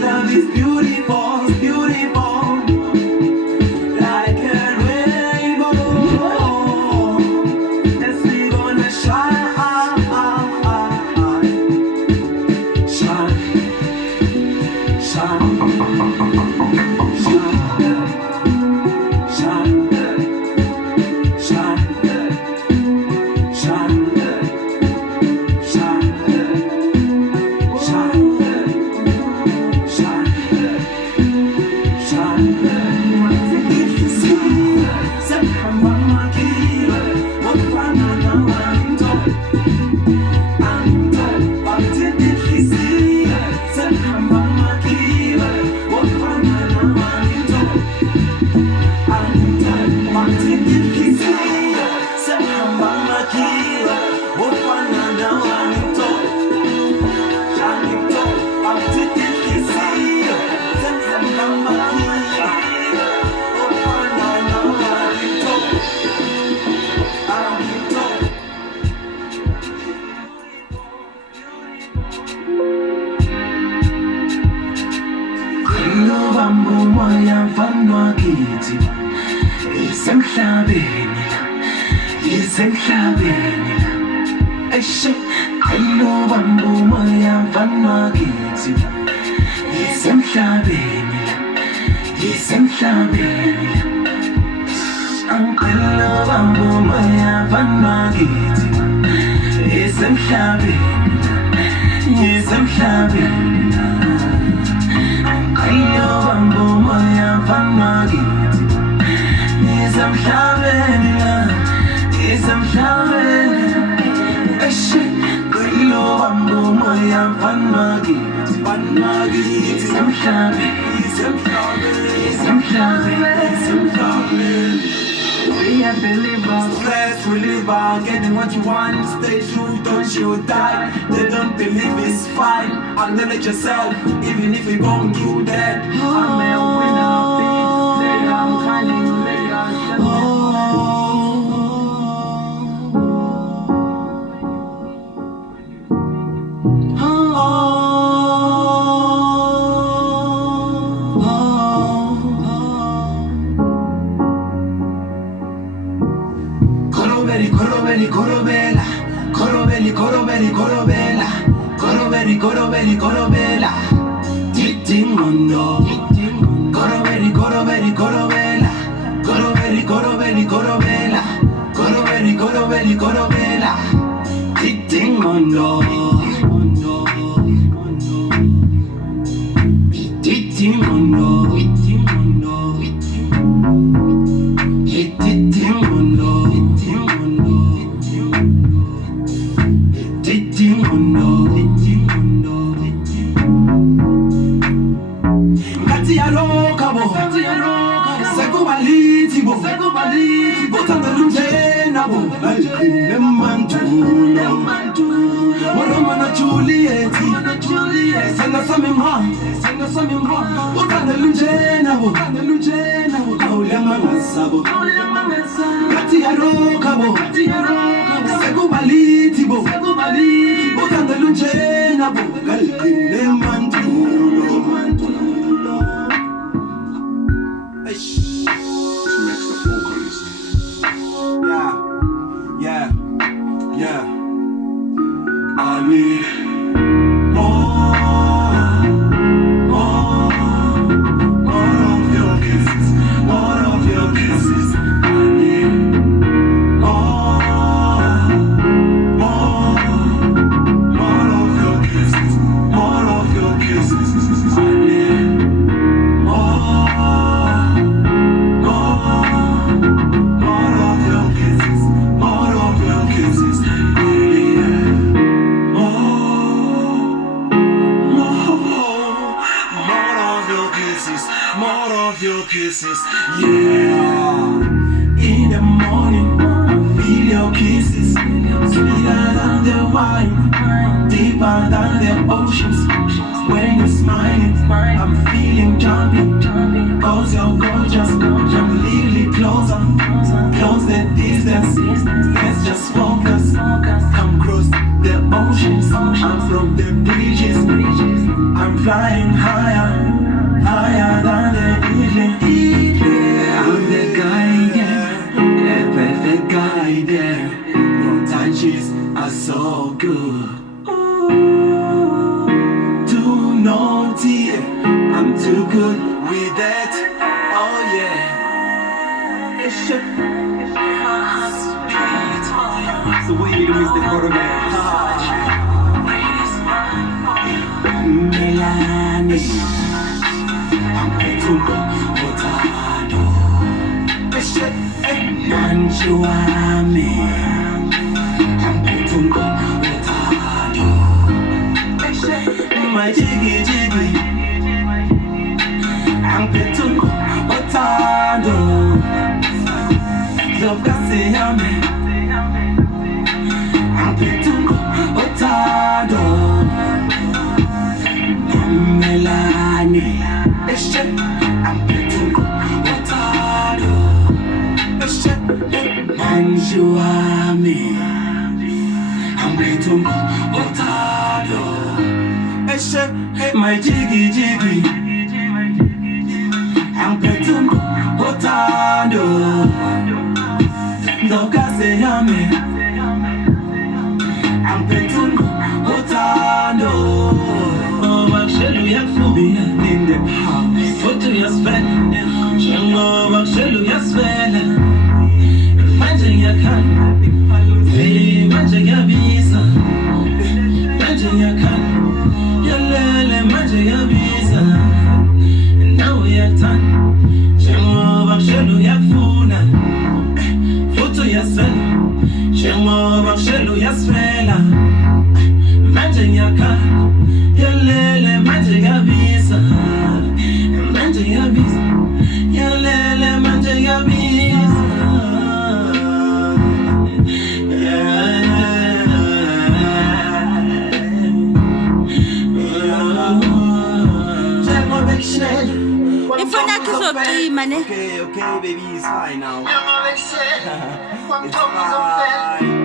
Love is beautiful, beautiful, like a rainbow. As we gonna shine, shine, shine, shine, shine, shine, shine, moya mfana kithi isemhlabeni eshe ayinoba moya mfana kithi isemhlabeni angqaloba moya mfana kithi isemhlabeni Ayo moya mfana kithi isemhlabeni eshe ayo moya mfana kithi isemhlabeni We are believers, blessed we live by getting what you want. Stay true, don't you die. They don't believe it's fine. Acknowledge yourself, even if you're going through that. I'm a winner, they are calling, they are Korobela Titingondo Korobela Titingondo Let's just focus, come cross the oceans, I'm from the bridges. flying higher, higher than the evening. I'm the guy, yeah, the perfect guy there. Your touches are so good. Too naughty, I'm too good with that. Oh yeah. So what you do is the photograph. Melanie, I'm Petumbo, Botano. Manjuame, I'm Petumbo, Botano. My jiggy jiggy, I'm Petumbo, Botano. Love Cassiame, I'm Petumbo, Botano. Melanie, I'm Petumbo, Botano. Manjuame, I'm Petumbo, Botano. My jiggy jiggy, I'm Petumbo, Botano. No Cassiame, I'm Petumbo, Botano. Hallelujah, phobia in the house. Photo your spell, Shango, Hallelujah, spell. Imagine your can, imagine your visa, imagine your can, your lele, imagine your visa. And now we are done. Shango, Hallelujah, phone. Photo your spell, Shango, Hallelujah, spell. Imagine your can. Yalele manje kabisa, manje kabisa. Yalele manje kabisa. Il faut n'a que sortir, mané. Okay, baby, it's fine now. It's fine.